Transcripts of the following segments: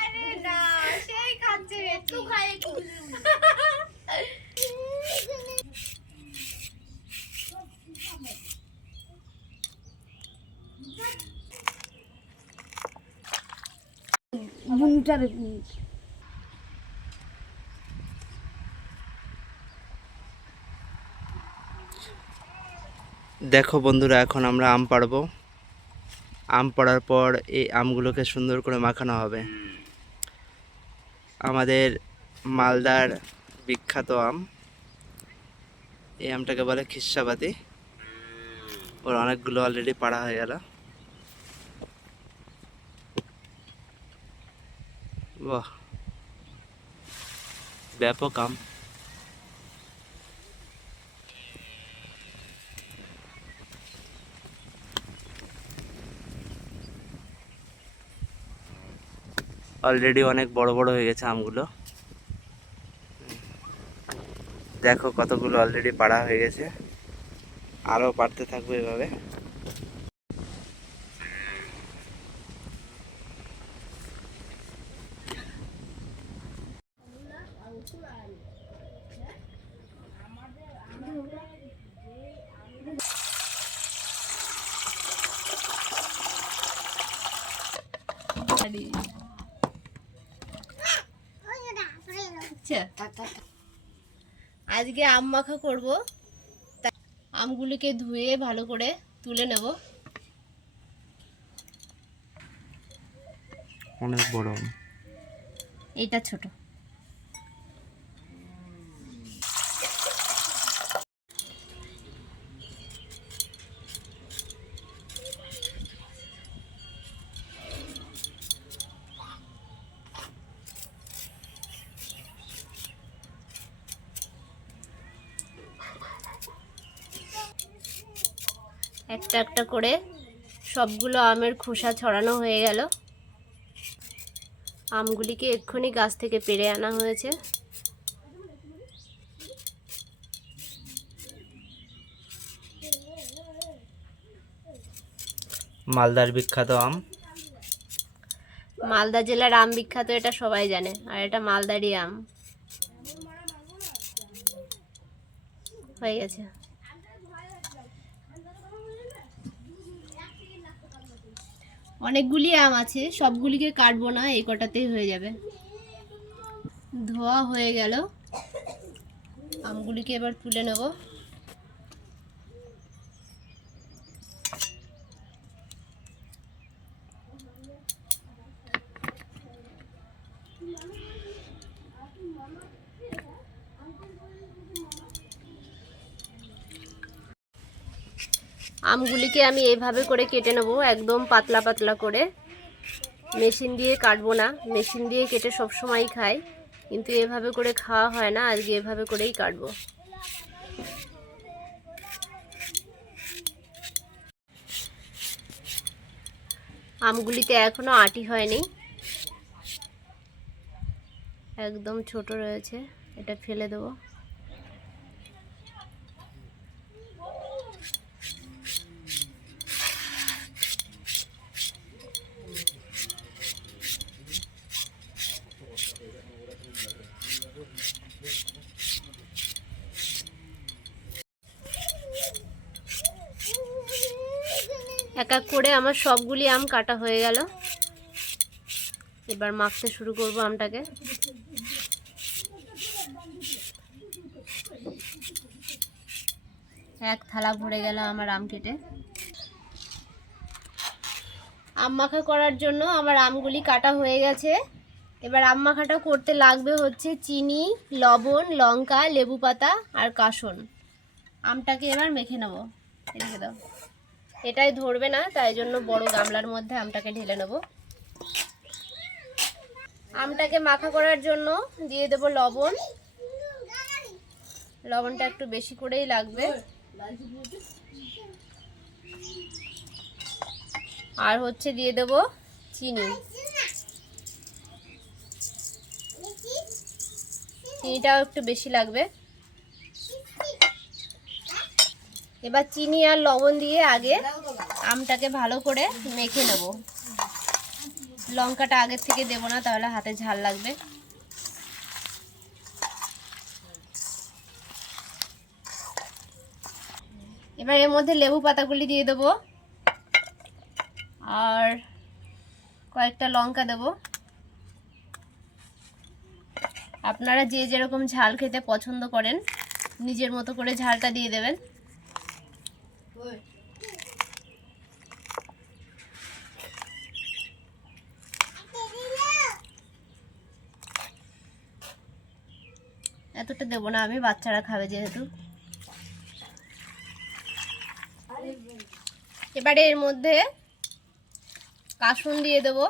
আরে না সেই খাচ্ছে একটু খাই একটু বুনটার দেখো বন্ধুরা, এখন আমরা আম পাড়বো। আম পাড়ার পর এই আমগুলোকে সুন্দর করে মাখানো হবে। আমাদের মালদার বিখ্যাত আম, এই আমটাকে বলে খিরসাবাতি। ওর অনেকগুলো অলরেডি পাড়া হয়ে গেল। বাহ, ব্যাপক আম। অলরেডি অনেক বড় বড় হয়ে গেছে আমগুলো। দেখো কতগুলো অলরেডি পাড়া হয়ে গেছে, আরও পাড়তে থাকবে এভাবে। আজকে আম মাখা করব। আমগুলিকে ধুয়ে ভালো করে তুলে নেব। অনেক বড় আম। এইটা ছোট। একটা একটা করে সবগুলো আমের খোসা ছড়ানো হয়ে গেল। আমগুলিকে এক্ষুনি গাছ থেকে পেড়ে আনা হয়েছে। মালদার বিখ্যাত আম। মালদা জেলার আম বিখ্যাত, এটা সবাই জানে। আর এটা মালদারই আম। হয়ে গেছে। অনেকগুলি আম আছে, সবগুলিকে কাটবো না, এই কটাতেই হয়ে যাবে। ধোয়া হয়ে গেল, আমগুলিকে এবার তুলে নেব। আমগুলিকে আমি এইভাবে করে কেটে নেব, একদম পাতলা পাতলা করে। মেশিন দিয়ে কাটবো না, মেশিন দিয়ে কেটে সবসময়ই খাই, কিন্তু এভাবে করে খাওয়া হয় না, আজকে এভাবে করেই কাটবো। আমগুলিতে এখনো আটি হয়নি, একদম ছোট রয়েছে, এটা ফেলে দেবো। এক এক করে আমার সবগুলি আম কাটা হয়ে গেল। এবার মাখতে শুরু করব আমটাকে। এক থালা ভরে গেল আমার আম কেটে। আম মাখা করার জন্য আমার আমগুলি কাটা হয়ে গেছে। এবার আম মাখাটা করতে লাগবে হচ্ছে চিনি, লবণ, লঙ্কা, লেবু পাতা আর কাসন। আমটাকে এবার মেখে নেব। এদিকে দাও, এটাই ধরবে না, তাই জন্য বড় গামলার মধ্যে আমটাকে ঢেলে নেব। আমটাকে মাখা করার জন্য দিয়ে দেব লবণ। লবণটা একটু বেশি করেই লাগবে। আর হচ্ছে দিয়ে দেব চিনি। চিনিটাও একটু বেশি লাগবে। এবার চিনি আর লবণ দিয়ে আগে আমটাকে ভালো করে মেখে নেব। লঙ্কাটা আগের থেকে দেবো না, তাহলে হাতে ঝাল লাগবে। এবার এর মধ্যে লেবু পাতাগুলি দিয়ে দেবো আর কয়েকটা লঙ্কা দেবো। আপনারা যে যেরকম ঝাল খেতে পছন্দ করেন নিজের মতো করে ঝালটা দিয়ে দেবেন। এতটা দেবো না আমি, বাচ্চারা খাবে যেহেতু। এবারে এর মধ্যে কাসুন দিয়ে দেবো।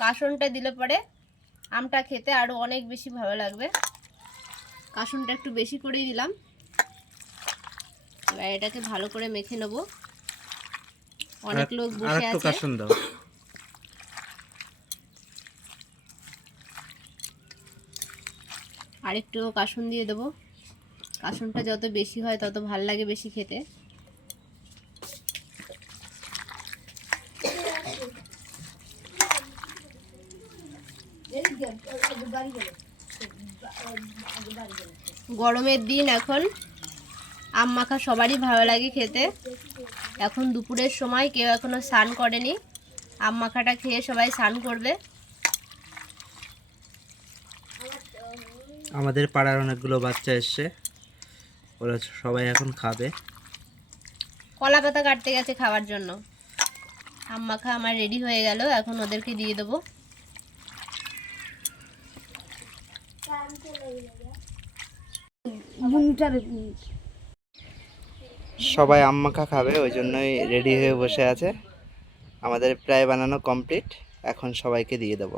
কাসুনটা দিলে পরে আমটা খেতে আরো অনেক বেশি ভালো লাগবে। কাসুনটা একটু বেশি করেই দিলাম। এবার এটাকে ভালো করে মেখে নেব। অনেক লোক বসে আছে। কাসুন দাও। আরেকটু কাসুন দিয়ে দেবো। কাসুনটা যত বেশি হয় তত ভাল লাগে বেশি খেতে। গরমের দিন, এখন আম মাখা সবারই ভালো লাগে খেতে। এখন দুপুরের সময় কেউ এখনো স্নান করেনি, আম মাখাটা খেয়ে সবাই স্নান করবে। আমাদের পাড়ার অনেকগুলো বাচ্চা এসছে, ওরা সবাই এখন খাবে। কলা পাতা কাটতে গেছে খাওয়ার জন্য। আম মাখা আমার রেডি হয়ে গেল, এখন ওদেরকে দিয়ে দেবো। সবাই আম মাখা খাবে, ওই জন্যই রেডি হয়ে বসে আছে। আমাদের প্রায় বানানো কমপ্লিট, এখন সবাইকে দিয়ে দেব।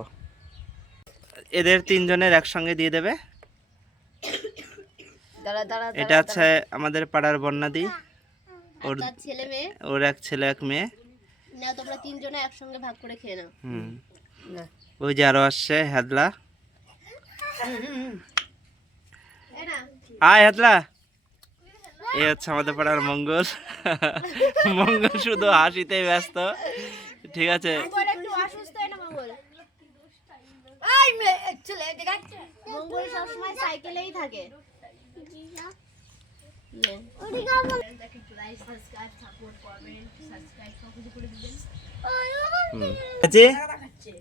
এদের তিনজনের একসঙ্গে দিয়ে দেবে। এটা হচ্ছে আমাদের পাড়ার বন্যাদি, ওর ছেলে মেয়ে, ওর এক ছেলে এক মেয়ে। না তোমরা তিনজনে একসঙ্গে ভাগ করে খেয়ে নাও। ওই যে আরো আসছে হেদলা। আয় হেদলা। এই হচ্ছে আমাদের পাড়ার মঙ্গল। মঙ্গল শুধু হাসিতেই ব্যস্ত। ঠিক আছে, মঙ্গল সবসময় সাইকেলেই থাকে।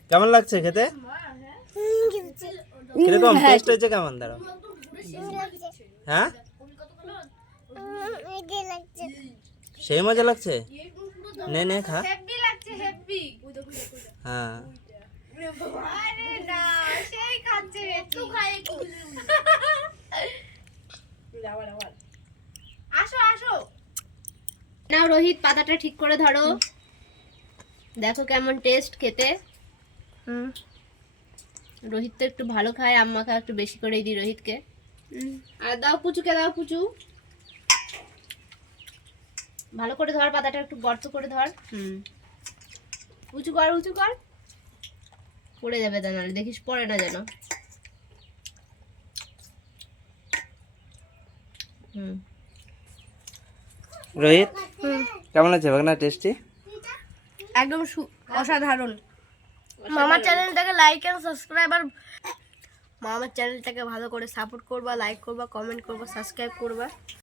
কেমন লাগছে খেতে? কিরকম টেস্ট হয়েছে? কেমন দাঁড়াও? হ্যাঁ, সেই মজা লাগছে। নে নে খা। হ্যাঁ, নাও রোহিত, পাতাটা ঠিক করে ধরো। দেখো কেমন টেস্ট খেতে। রোহিত তো একটু ভালো খায়, আম মাখা একটু বেশি করেই দিই রোহিতকে। আর দাও পুচুকে, দাও পুচু। ভালো করে ধর, পাতাটা একটু গর্ত করে ধর। উঁচু কর, উঁচু কর। পড়ে যাবে তা, নাহলে দেখিস পড়ে না যেন। রোহিত কেমন লাগছে বাগনা? টেস্টি, একদম অসাধারণ। মামার চ্যানেলটাকে লাইক এন্ড সাবস্ক্রাইব, আর মামার চ্যানেলটাকে ভালো করে সাপোর্ট করবা, লাইক করবা, কমেন্ট করবা, সাবস্ক্রাইব করবা।